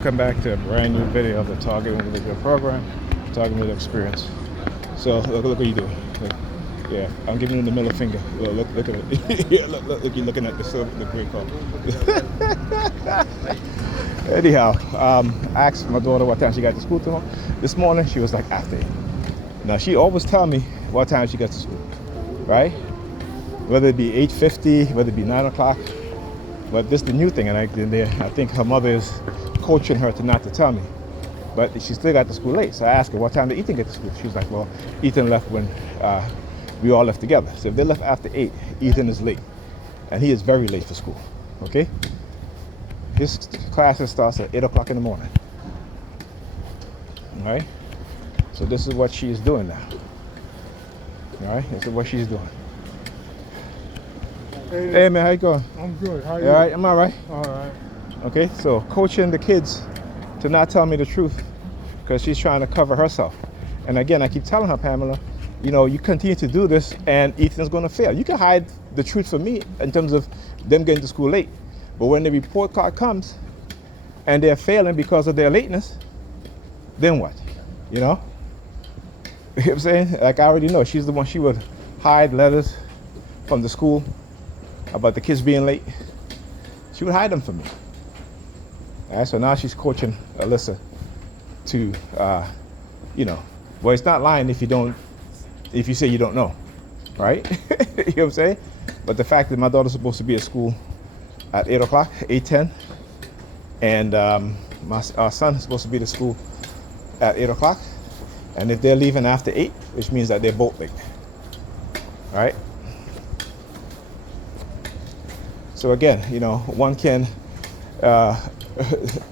Welcome back to a brand new video of the Target Individual Program, Target Individual Experience. So look what you do. Look, yeah, I'm giving you the middle finger. Look at it. Yeah, look, you're looking at the green card. Anyhow, I asked my daughter what time she got to school tomorrow. This morning she was like after 8. Now she always tell me what time she gets to school, right? Whether it be 8:50, whether it be 9 o'clock. But this is the new thing, and I think her mother is coaching her to not to tell me. But she still got to school late. So I asked her, what time did Ethan get to school? She was like, well, Ethan left when we all left together. So if they left after 8, Ethan is late. And he is very late for school, okay? His classes starts at 8 o'clock in the morning. All right? So this is what she is doing now. All right? This is what she's doing. Hey man, how you going? I'm good. How are you? All right, I'm all right. All right. Okay, so coaching the kids to not tell me the truth because she's trying to cover herself. And again, I keep telling her, Pamela, you know, you continue to do this and Ethan's going to fail. You can hide the truth from me in terms of them getting to school late. But when the report card comes and they're failing because of their lateness, then what? You know? You know what I'm saying? Like I already know, she's the one, she would hide letters from the school about the kids being late. She would hide them from me. All right, so now she's coaching Alyssa to, you know, well, it's not lying if you say you don't know, right? You know what I'm saying? But the fact that my daughter's supposed to be at school at 8 o'clock, 8:10, and our son is supposed to be to school at 8 o'clock, and if they're leaving after 8, which means that they're both late, all right? So again, you know, one can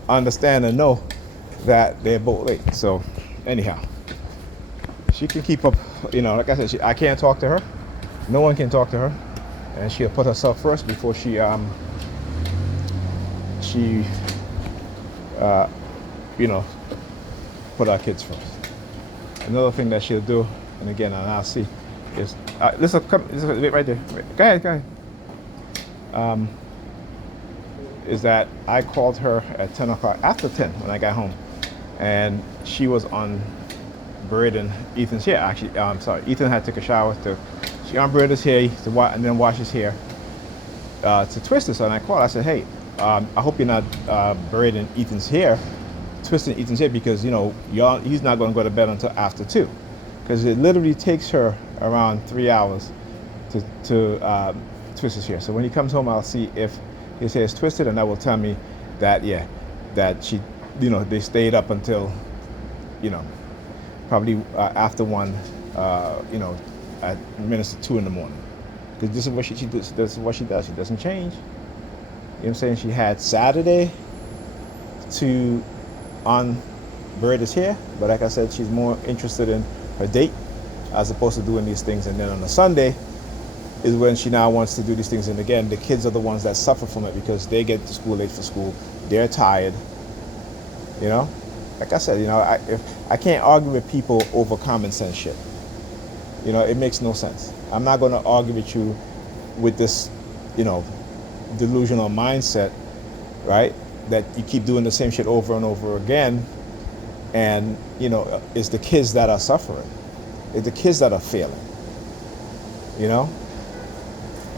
understand and know that they're both late. So anyhow, she can keep up, you know, like I said, I can't talk to her. No one can talk to her. And she'll put herself first before she you know, put our kids first. Another thing that she'll do, and again, and I'll see, is, this wait right there. Go ahead. Is that I called her at 10 o'clock, after 10 when I got home, and she was on braiding Ethan's hair. Actually, I'm sorry, Ethan had to take a shower she unbraided his hair and then wash his hair to twist it. So I called, I said, hey, I hope you're not braiding Ethan's hair, twisting Ethan's hair, because you know he's not going to go to bed until after 2, because it literally takes her around 3 hours to twist his hair. So when he comes home, I'll see if his hair is twisted, and that will tell me that, yeah, that she, you know, they stayed up until, you know, probably after 1, you know, at minutes to 2 in the morning. Because this is what she does. This is what she does. She doesn't change. You know what I'm saying? She had Saturday to unbraid his hair, but like I said, she's more interested in her date as opposed to doing these things. And then on a Sunday is when she now wants to do these things. And again, the kids are the ones that suffer from it because they get to school late for school. They're tired, you know? Like I said, you know, I can't argue with people over common sense shit. You know, it makes no sense. I'm not going to argue with you with this, you know, delusional mindset, right? That you keep doing the same shit over and over again. And, you know, it's the kids that are suffering. It's the kids that are failing, you know?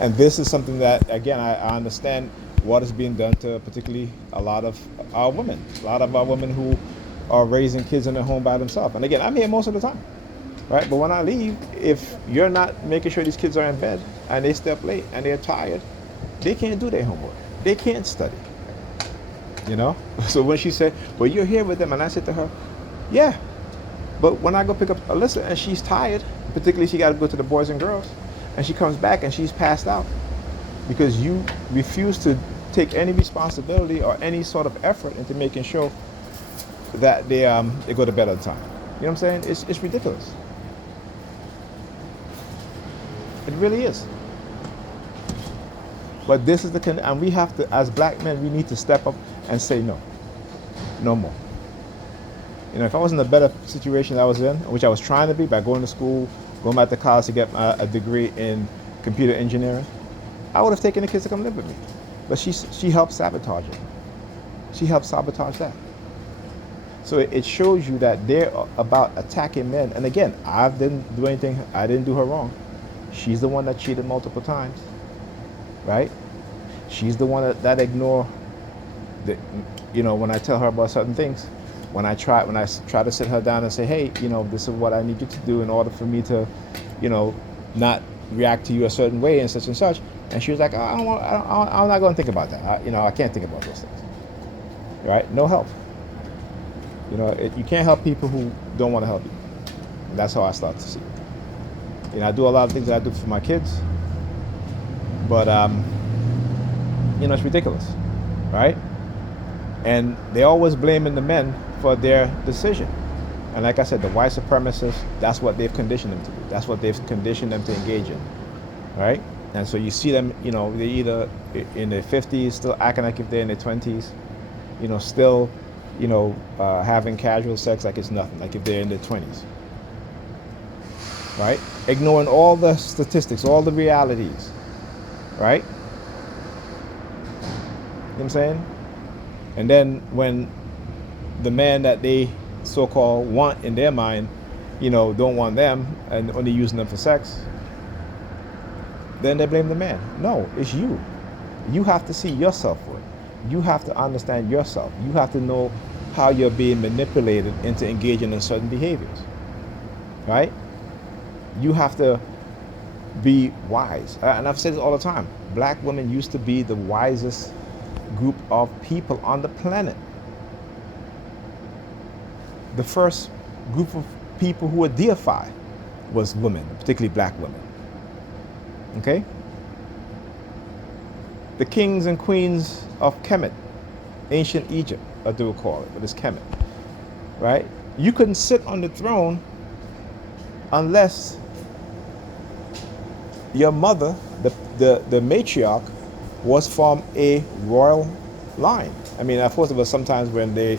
And this is something that, again, I understand what is being done to particularly a lot of our women. A lot of our women who are raising kids in their home by themselves. And again, I'm here most of the time, right? But when I leave, if you're not making sure these kids are in bed and they stay up late and they're tired, they can't do their homework. They can't study, you know? So when she said, well, you're here with them, and I said to her, yeah, but when I go pick up Alyssa and she's tired, particularly she got to go to the boys and girls, and she comes back and she's passed out because you refuse to take any responsibility or any sort of effort into making sure that they go to bed on time. You know what I'm saying? It's ridiculous. It really is. But this is and we have to, as black men, we need to step up and say no. No more. You know, if I was in a better situation I was in, which I was trying to be by going to school, going back to college to get a degree in computer engineering, I would have taken the kids to come live with me. But she helped sabotage it. She helped sabotage that. So it shows you that they're about attacking men. And again, I didn't do anything. I didn't do her wrong. She's the one that cheated multiple times, right? She's the one that ignore the, when I tell her about certain things, when I try to sit her down and say, hey, this is what I need you to do in order for me to, not react to you a certain way and such. And she was like, oh, I'm not going to think about that. I can't think about those things, right? No help. You can't help people who don't want to help you. And that's how I start to see it. I do a lot of things that I do for my kids, but it's ridiculous, right? And they're always blaming the men for their decision. And like I said, the white supremacists, that's what they've conditioned them to do. That's what they've conditioned them to engage in, right? And so you see them, they're either in their 50s, still acting like if they're in their 20s, still, having casual sex like it's nothing, like if they're in their 20s, right? Ignoring all the statistics, all the realities, right? You know what I'm saying? And then when the man that they so-called want in their mind, don't want them and only using them for sex, then they blame the man. No, it's you. You have to see yourself for it. You have to understand yourself. You have to know how you're being manipulated into engaging in certain behaviors, right? You have to be wise. And I've said this all the time. Black women used to be the wisest group of people on the planet. The first group of people who were deified was women, particularly black women. Okay? The kings and queens of Kemet, ancient Egypt, as they would call it, but it's Kemet, right? You couldn't sit on the throne unless your mother, the matriarch, was from a royal line. I mean, of course, there was sometimes when they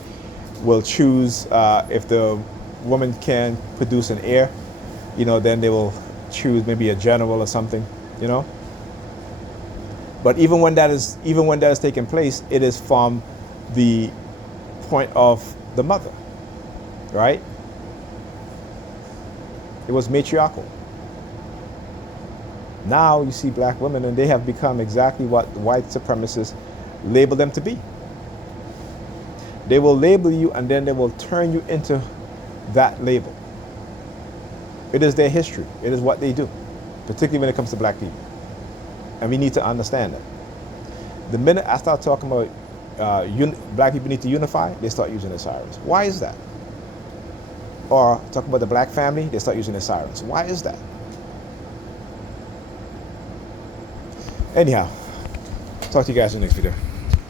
will choose, if the woman can produce an heir, then they will choose maybe a general or something, But even when that is taking place, it is from the point of the mother, right? It was matriarchal. Now you see black women, and they have become exactly what the white supremacists label them to be. They will label you, and then they will turn you into that label. It is their history. It is what they do, particularly when it comes to black people. And we need to understand that. The minute I start talking about black people need to unify, they start using their sirens. Why is that? Or talk about the black family, they start using their sirens. Why is that? Anyhow, talk to you guys in the next video.